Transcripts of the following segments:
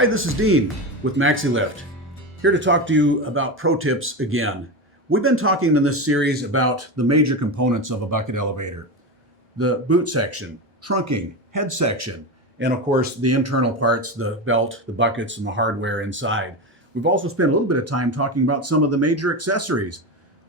Hi, this is Dean with MaxiLift, here to talk to you about pro tips again. We've been talking in this series about the major components of a bucket elevator: the boot section, trunking, head section, and of course the internal parts, the belt, the buckets, and the hardware inside. We've also spent a little bit of time talking about some of the major accessories.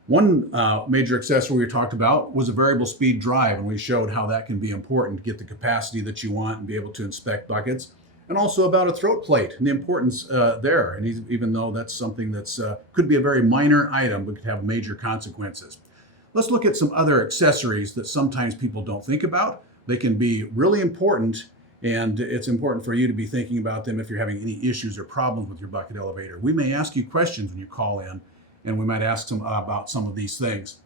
One major accessory we talked about was a variable speed drive, and we showed how that can be important to get the capacity that you want and be able to inspect buckets, and also about a throat plate and the importance there. And even though that's something that's could be a very minor item, but could have major consequences. Let's look at some other accessories that sometimes people don't think about. They can be really important, and it's important for you to be thinking about them if you're having any issues or problems with your bucket elevator. We may ask you questions when you call in, and we might ask them about some of these things.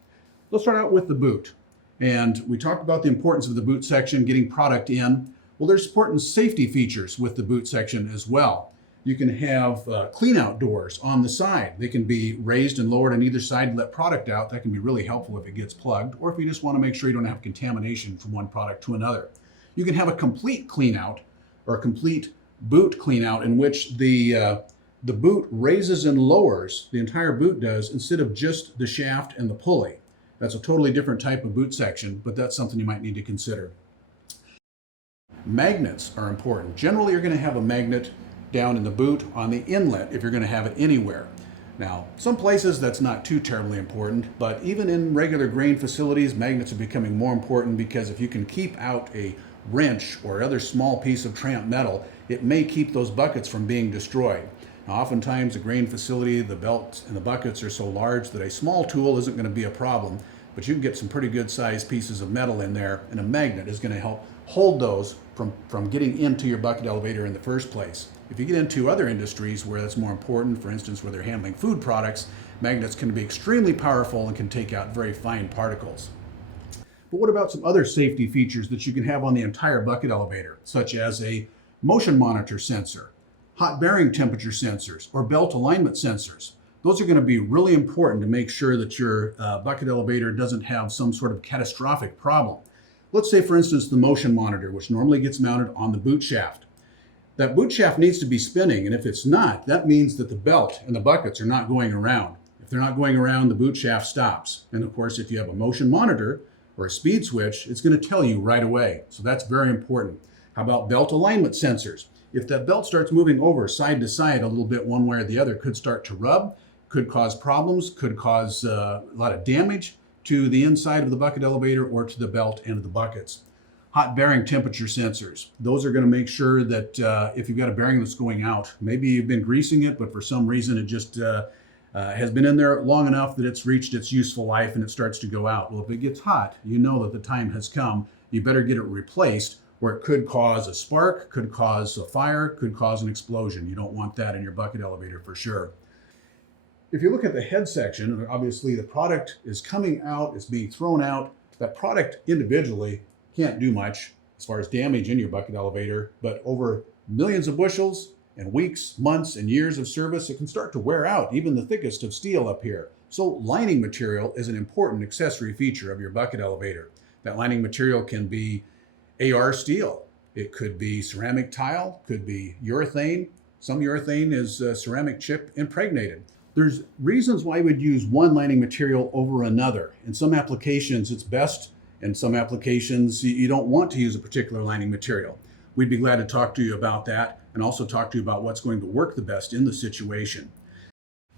Let's start out with the boot. And we talked about the importance of the boot section, getting product in. Well, there's important safety features with the boot section as well. You can have clean out doors on the side. They can be raised and lowered on either side to let product out. That can be really helpful if it gets plugged, or if you just want to make sure you don't have contamination from one product to another. You can have a complete clean out or a complete boot clean out in which the boot raises and lowers, the entire boot does, instead of just the shaft and the pulley. That's a totally different type of boot section, but that's something you might need to consider. Magnets are important. Generally, you're going to have a magnet down in the boot on the inlet if you're going to have it anywhere. Now, some places that's not too terribly important, but even in regular grain facilities, magnets are becoming more important, because if you can keep out a wrench or other small piece of tramp metal, it may keep those buckets from being destroyed. Now, oftentimes, a grain facility, the belts and the buckets are so large that a small tool isn't going to be a problem, but you can get some pretty good sized pieces of metal in there, and a magnet is going to help hold those from getting into your bucket elevator in the first place. If you get into other industries where that's more important, for instance, where they're handling food products, magnets can be extremely powerful and can take out very fine particles. But what about some other safety features that you can have on the entire bucket elevator, such as a motion monitor sensor, hot bearing temperature sensors, or belt alignment sensors? Those are going to be really important to make sure that your bucket elevator doesn't have some sort of catastrophic problem. Let's say, for instance, the motion monitor, which normally gets mounted on the boot shaft. That boot shaft needs to be spinning, and if it's not, that means that the belt and the buckets are not going around. If they're not going around, the boot shaft stops. And of course, if you have a motion monitor or a speed switch, it's going to tell you right away. So that's very important. How about belt alignment sensors? If that belt starts moving over side to side a little bit one way or the other, it could start to rub, could cause problems, could cause a lot of damage to the inside of the bucket elevator or to the belt and the buckets. Hot bearing temperature sensors. Those are going to make sure that if you've got a bearing that's going out, maybe you've been greasing it, but for some reason it just has been in there long enough that it's reached its useful life and it starts to go out. Well, if it gets hot, you know that the time has come. You better get it replaced, where it could cause a spark, could cause a fire, could cause an explosion. You don't want that in your bucket elevator for sure. If you look at the head section, obviously the product is coming out, it's being thrown out. That product individually can't do much as far as damage in your bucket elevator, but over millions of bushels and weeks, months, and years of service, it can start to wear out even the thickest of steel up here. So lining material is an important accessory feature of your bucket elevator. That lining material can be AR steel. It could be ceramic tile, could be urethane. Some urethane is ceramic chip impregnated. There's reasons why you would use one lining material over another. In some applications, it's best. In some applications, you don't want to use a particular lining material. We'd be glad to talk to you about that, and also talk to you about what's going to work the best in the situation.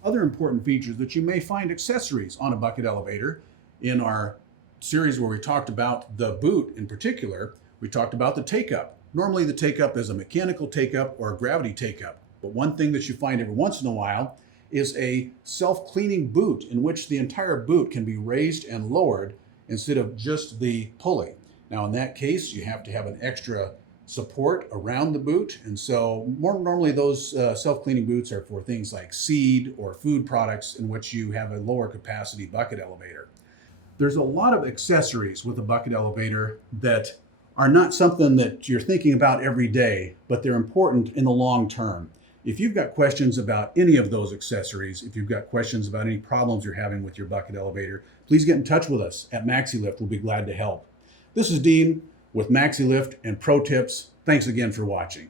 Other important features that you may find accessories on a bucket elevator. In our series where we talked about the boot in particular, we talked about the take-up. Normally the take-up is a mechanical take-up or a gravity take-up. But one thing that you find every once in a while is a self-cleaning boot, in which the entire boot can be raised and lowered instead of just the pulley. Now in that case, you have to have an extra support around the boot, and so more normally those self-cleaning boots are for things like seed or food products in which you have a lower capacity bucket elevator. There's a lot of accessories with a bucket elevator that are not something that you're thinking about every day, but they're important in the long term. If you've got questions about any of those accessories, if you've got questions about any problems you're having with your bucket elevator, please get in touch with us at MaxiLift. We'll be glad to help. This is Dean with MaxiLift and Pro Tips. Thanks again for watching.